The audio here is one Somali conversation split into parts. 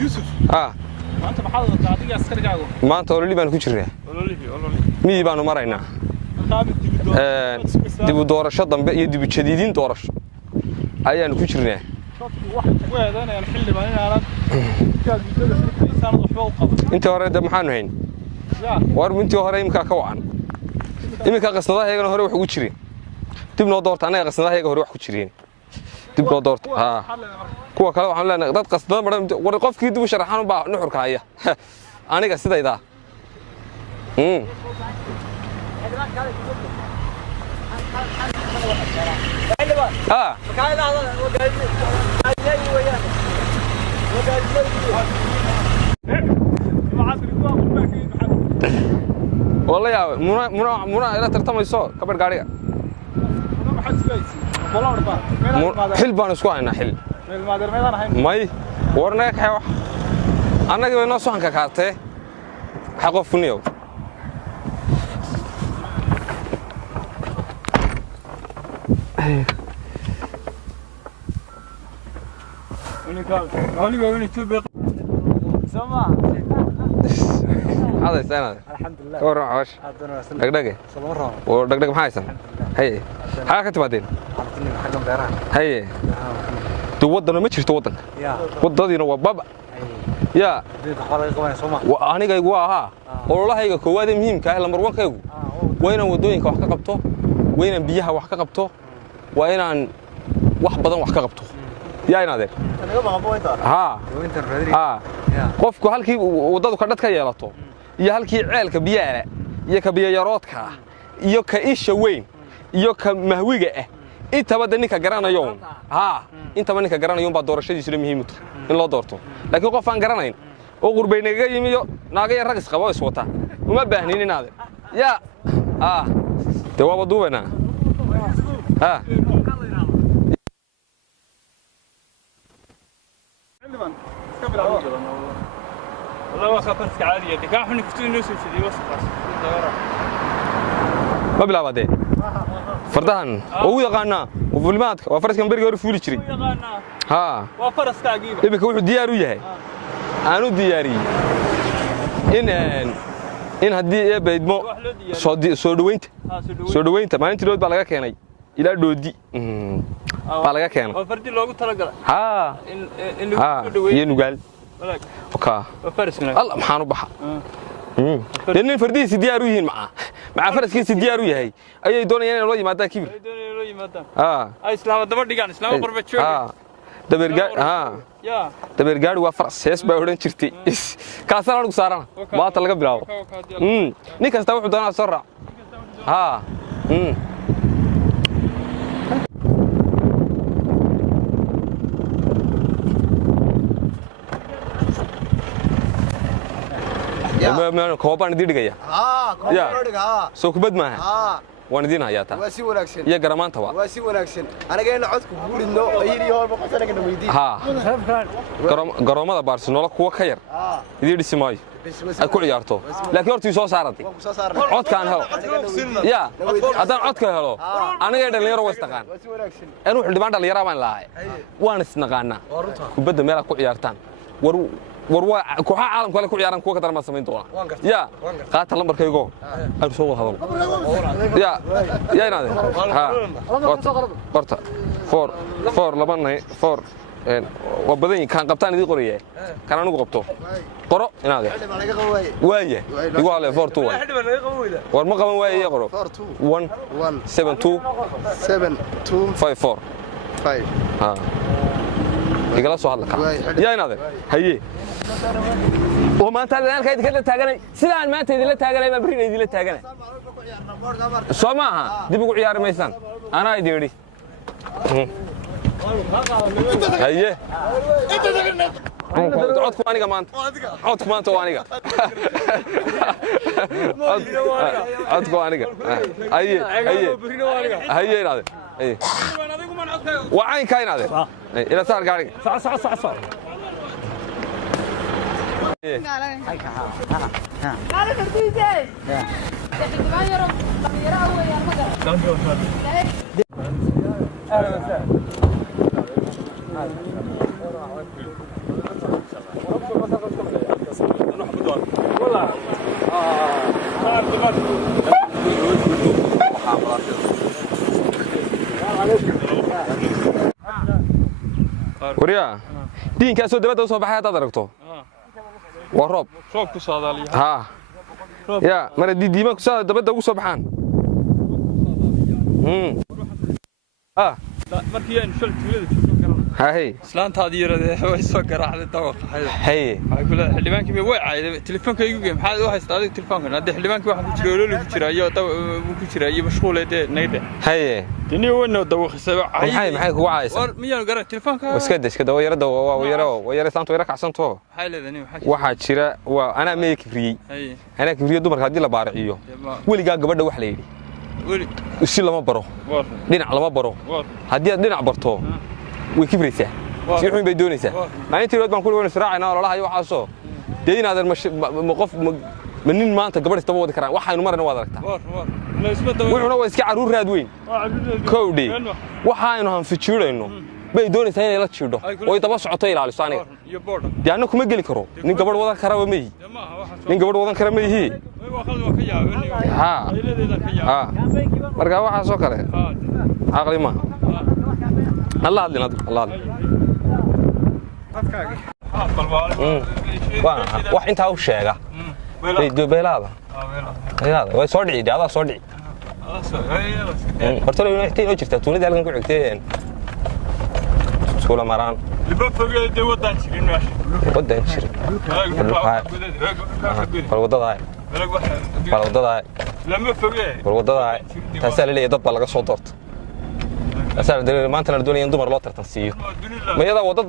يوسف ما أنت بحاول تعطيك عسكري قاعد ما أنت أولي بان كشرنا أولي مي بانو مرينا دبو دورش ضم يدبو شديدين دورش أيان كشرنا واحد أنا الحل بعدين أنا كان يقول إنسان ضحوه قبل أنت ورا دم حانو هين وارم أنت ورا يمكن كوعان يمكن قصنا هيك أنا هروح وكشرين تبنو دورت أنا قصنا هيك هروح وكشرين تبنو دورت kuwa kale waxaan leenahay dad qasdan maran war qofkii dib u sharaxan baa nuxurka haya aniga sidayda والله يا منا ila tartamayso kabar gaariga xil baan isku haynaa xil ماي ورناك حيوح أنا جاي نصوحن ككارته حقوق فنيو هذا السنة الحمد لله كور عاش دقدقة ودقدقة محايسن هي حاجة بعدين هي توضنا ما تشوف توضن وضدينا وبابا يا وأنا جاي جواها والله هيك كوادي مهم كهلا مروان كيو وين ودوين كوحكة قبته وين بيها وحكة قبته وين واحد بدن وحكة قبته يا نادر ها قفك هالكي وضدوا كردت كيالته يا هالكي عيل كبيرة يا كبيرة ياراتك يا كإيش وين يا كمهوجة أنت بدني كجرانا يوم أنت بدني كجرانا يوم بعد دور الشيء يصير مهم إن لا دورته لكن قف عن جرانين وقربين جاي ميو ناقي الرقص خواص صوته وما بهنيني نادر يا توا بدونا والله ما خطرت عادية دكاحني كفتون يوسف شدي وسط ما بلا بعدين فردان هو يقانا وفيلمات وفرس كان برجع يرفولي شري وفرس كعجيب يبقى هو ديارو يهي أنا دياري إن هدي بيدمو سودوينت ما أنت رود بالغا كيناي إلى دودي بالغا كينا وفردي لوجو تلاقى ينقال أوكا الله محانو بحا لأن الفردي سديارو يهين مع فرس كيس سديارو يهي أي دون يعني لو يمادا كبير أي إسلام دبر ديجان إسلام بربتشو دبرجار وفرس هيس بيهودن شرتي كاسر أنا كسرنا ما تلاقى براو نيكاس تاوح دونا سرع ما كوبان دي دقيقة كوبان دقيقة سوق بد معه واندين هياتا واسي وناكسن يا جرمان توا واسي وناكسن أنا جاي نعودك بقول إنه أيدي هون بقصنا كنا ميدي جرامة بارسلونا كوا خير يدير سماي أكل يارتو لكن يارتو يسوع سارتي عود كان هو يا هذا عود كان هو أنا جاي دليل روي استقان أنا وحدي بعد اللي يرى من لاعي وأنا استنقانا وبدأ ميلا كل يارتان وروا كوها عالم كله كل يارن كوا كتر ما سمين تونا يا قاتل لمبر كيجو أنا سووا هذا يا نادي قرطة فور لبنا فور وبدين كان قبطان دي قرية كان أنا قبطه قرأ نادي وايه يقول عليه فور تو ورما قام وايه يقرأ 1 7 2 5 4 يقول سؤال لك يا نادي هي وما أنت الآن كيد كذا تاجني سلام ما تدي لا تاجني ما بريني دي لا تاجني سماها دي بقول عيار ميسان أنا يديري هي عودكم أنا كمان عودكم أنت وأنا عودكم أنا هي هذا هي وعين كاين هذا إلى صار قاري صح قال فرديسي يا احتمال يا رب يرى هو يا مقر وريا دين كاسو دبده soo baxay hada aragto waa roob ku saadaaliya ha ya mar diidiima ku saada dabada ugu soo baxaan markii aan shil tuulada joogto garan hay islaantaadii yaradee way soo garaacday dawaq hay ay kula xildhibaankii way caayday telefonkaygu geem maxaad u haystaa adig telefonkan hadda xildhibaankii waxaan ku jiray olol ku jiray iyo ku jiray iyo mashquuleedee nayde hay dini wayno dawaqisay maxay ku caaysan war miyaan garan telefonka iska dawo yarada waa yara islaantu yara kacsanto maxay leedahay waxa jira waa ana meey kibriye hay ana kibriye dumarka hadii la baaraciyo weliga gabadha wax la yiri si lama baro dhinac lama baro hadii aad dhinac barto way kibraysaa si xun bay doonaysaa maalintii rood baan ku leeyahay israacayna oo lahayo waxa soo deeynaad qof manin maanta gabadh istaba wadi karaan waxaynu marayna waad aragtaa wuxuuna waa iska caruur raad weyn kowdhi waxaynu han fijiirayno bay doonaysaa inay la jiidho oo daba socoto ilaaliso aniga diyaana kuma geli karo nin gabadh wadan kara ma yihi nin gabadh wadan kara ma yihi ha marka waxa soo kale aqli ma الله هذلنا الله wax inta u sheega ay dubeelada ayada way soo dhicid ada soo dhicid horta inay tii oo jirta tuulada halkan ku xigteen suula maraan liba fogeeyay wadan jirin meesha wadada lama fogeey wadada taasoo leeyahay dad baa laga soo doorto asal dalil maanta la doonayay dumar loo tartan siiyo ma yada wada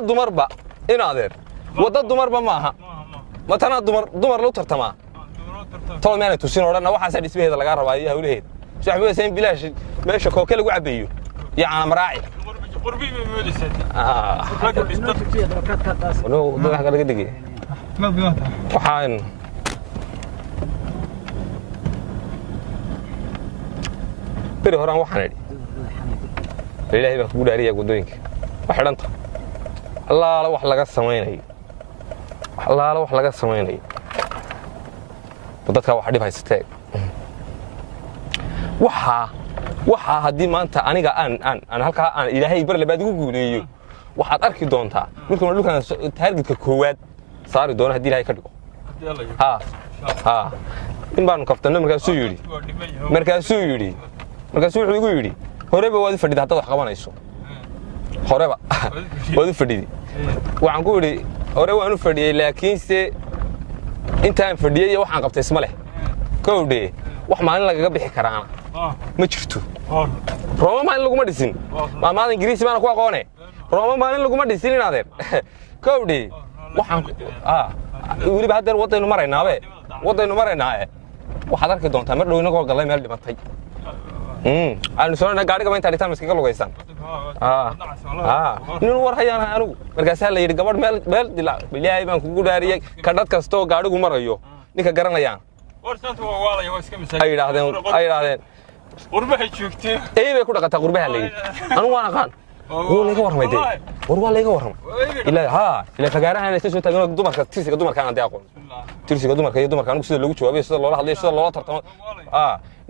dumarba in adeer wada dumarba maaha ma tana dumar loo tartama tolo meel tusin oo dhan waxa dhismaheeda laga rabaayo hawlaheeda saxbada seen bilaash meesha kooke lagu cabeeyo yaana maraaci qurbi ma moodaysaa no waxa laga dhigay waxaan bari horaan waxaan idhi ilaahay baa kugu dhaariyaa wadooyinka wax xidhanta allaala wax laga samaynayo dadka wax dhib haysatee waxa haddii maanta aniga aan halkaa aan ilaahay bar labaad ugu guuleeyo waxaad arki doontaa markaan dhulkan taargetka koowaad saari doono haddii ilaahay ka dhigo in baanu kaftano markaasuu yidhi markaasuu wuxuu igu yidhi horeba waad u fadhida haddaad wax qabanayso horeba waad u fadhidi waxaan ku yidhi hore waan u fadhiyey laakiinse intaan fadhiyey waxaan qabtay isma leh kowdhe wax maalin lagaga bixi karaana ma jirto rooma maalin laguma dhisin maamaada ingiriisi baana ku aqoone rooma maalin laguma dhisin in adeer kowdhe waxaan weliba haddeer waddaynu maraynaabe waxaad arki doontaa mar dhow inagoo gallay meel dhimatay aan soo gaariga inta dhitaan miskiga lugaysan nin war hayaan anigu markaas la yiri gabadh meel dilaa bilaahay baan kugu dhaariyay ka dad kasto gaarigu marayo ninka garanayaan warsantu waa waalaya waa iska misaay ay yiraahdeen qurbaha joogtay bay ku dhaqataa qurbaha leeyahay anigu waan aqaan wuu laga warramay waa laga warramay ilaa fagaaraha inay soo taagno dumarka tirsiga dumarka aan aqoon tirsiga dumarka iyo dumarka anigu sida lagu jawaabay sida loola hadlay sida loola tartamo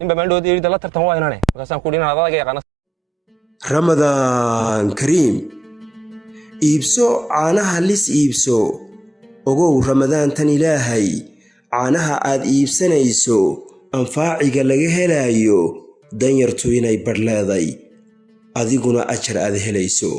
ninba maaldood yeerida la tartan waa inane markaasaan ku dhinaad adaga yaqaan Ramadan Kareem iibso caanaha lis iibso ogow Ramadan tan Ilaahay caanaha aad iibsanayso anfaaciga laga helayo dan yartu inay badleeday adiguna ajar aad helayso